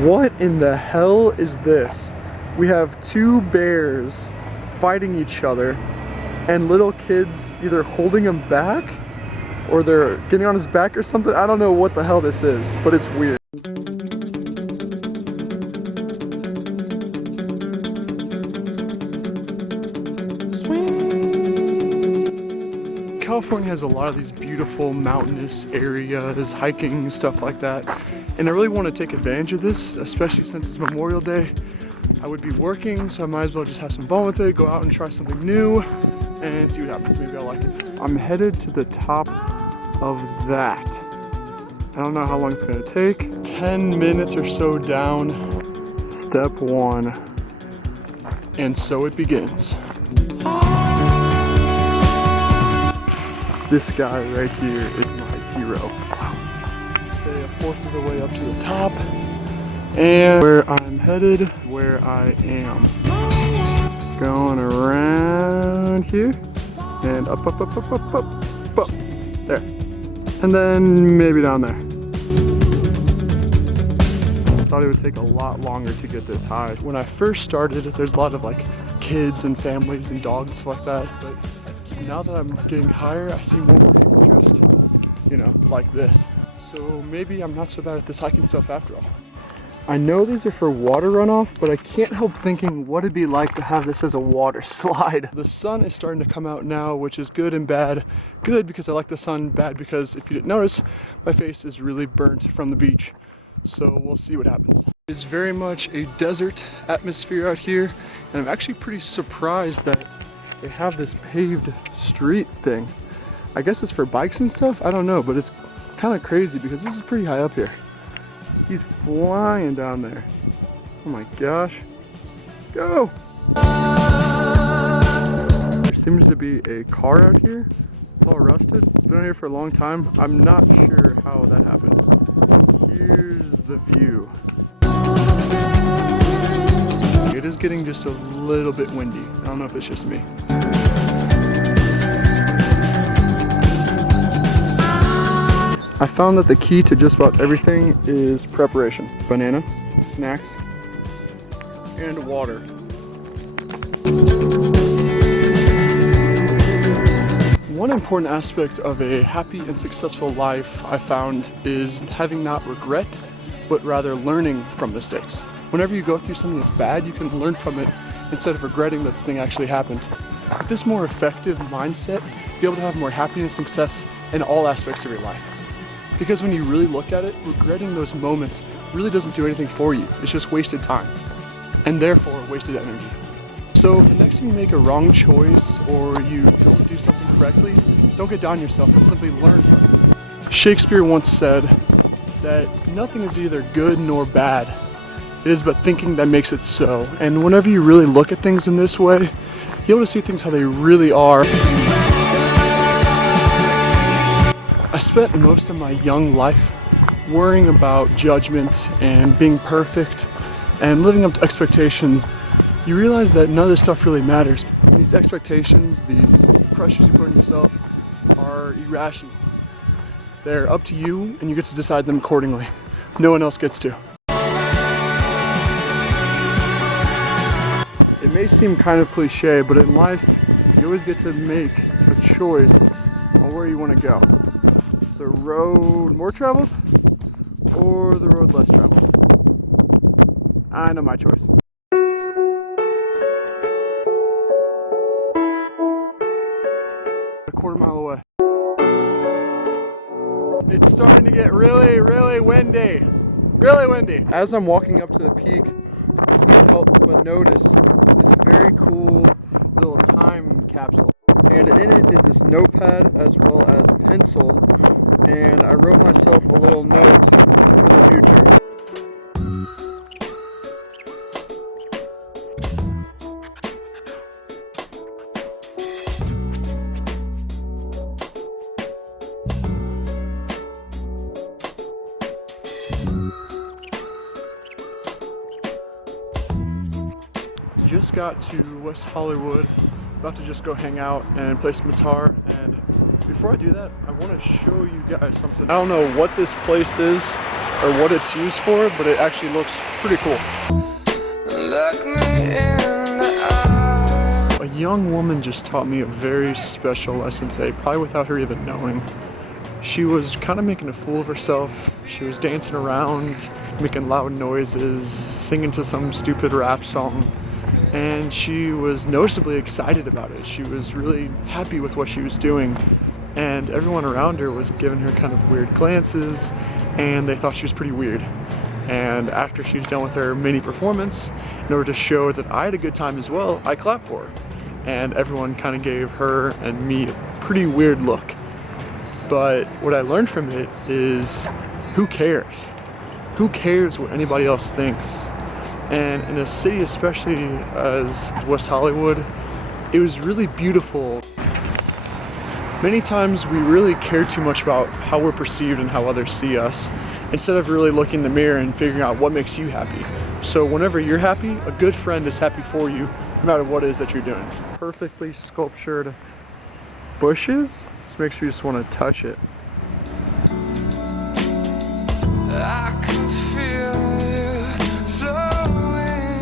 What in the hell is this? We have two bears fighting each other and little kids either holding him back or they're getting on his back or something. I don't know what the hell this is, but it's weird. California has a lot of these beautiful mountainous areas, hiking, stuff like that. And I really want to take advantage of this, especially since it's Memorial Day. I would be working, so I might as well just have some fun with it, go out and try something new, and see what happens. Maybe I'll like it. I'm headed to the top of that. I don't know how long it's gonna take. 10 minutes or so down, step one. And so it begins. This guy right here is my hero. Let's say a fourth of the way up to the top. And where I'm headed, where I am. Going around here. And up, up, up, up, up, up, up. There. And then maybe down there. I thought it would take a lot longer to get this high. When I first started, there's a lot of like kids and families and dogs and stuff like that. But now that I'm getting higher, I see more people dressed, you know, like this. So maybe I'm not so bad at this hiking stuff after all. I know these are for water runoff, but I can't help thinking what it'd be like to have this as a water slide. The sun is starting to come out now, which is good and bad. Good because I like the sun, bad because if you didn't notice, my face is really burnt from the beach. So we'll see what happens. It's very much a desert atmosphere out here, and I'm actually pretty surprised that they have this paved street thing. I guess it's for bikes and stuff, I don't know, but it's kind of crazy because this is pretty high up here. He's flying down there. Oh my gosh. Go! There seems to be a car out here. It's all rusted. It's been out here for a long time. I'm not sure how that happened. Here's the view. It is getting just a little bit windy. I don't know if it's just me. I found that the key to just about everything is preparation. Banana, snacks, and water. One important aspect of a happy and successful life I found is having not regret, but rather learning from mistakes. Whenever you go through something that's bad, you can learn from it instead of regretting that the thing actually happened. With this more effective mindset, you'll be able to have more happiness and success in all aspects of your life. Because when you really look at it, regretting those moments really doesn't do anything for you. It's just wasted time, and therefore wasted energy. So the next time you make a wrong choice or you don't do something correctly, don't get down on yourself, but simply learn from it. Shakespeare once said that nothing is either good nor bad. It is but thinking that makes it so. And whenever you really look at things in this way, you're able to see things how they really are. I spent most of my young life worrying about judgment and being perfect and living up to expectations. You realize that none of this stuff really matters. And these expectations, these pressures you put on yourself are irrational. They're up to you and you get to decide them accordingly. No one else gets to. It may seem kind of cliche, but in life, you always get to make a choice on where you want to go. The road more traveled or the road less traveled? I know my choice. A quarter mile away. It's starting to get really, really windy. Really windy. As I'm walking up to the peak, I can't help but notice this very cool little time capsule. And in it is this notepad as well as pencil. And I wrote myself a little note for the future. Just got to West Hollywood, about to just go hang out and play some guitar, and before I do that, I want to show you guys something. I don't know what this place is, or what it's used for, but it actually looks pretty cool. Look me in the eye. A young woman just taught me a very special lesson today, probably without her even knowing. She was kind of making a fool of herself. She was dancing around, making loud noises, singing to some stupid rap song, and she was noticeably excited about it. She was really happy with what she was doing, and everyone around her was giving her kind of weird glances, and they thought she was pretty weird. And after she was done with her mini performance, in order to show that I had a good time as well, I clapped for her. And everyone kind of gave her and me a pretty weird look. But what I learned from it is, who cares? Who cares what anybody else thinks? And in a city especially as West Hollywood, it was really beautiful. Many times we really care too much about how we're perceived and how others see us, instead of really looking in the mirror and figuring out what makes you happy. So whenever you're happy, a good friend is happy for you, no matter what it is that you're doing. Perfectly sculptured bushes, just make sure you just want to touch it.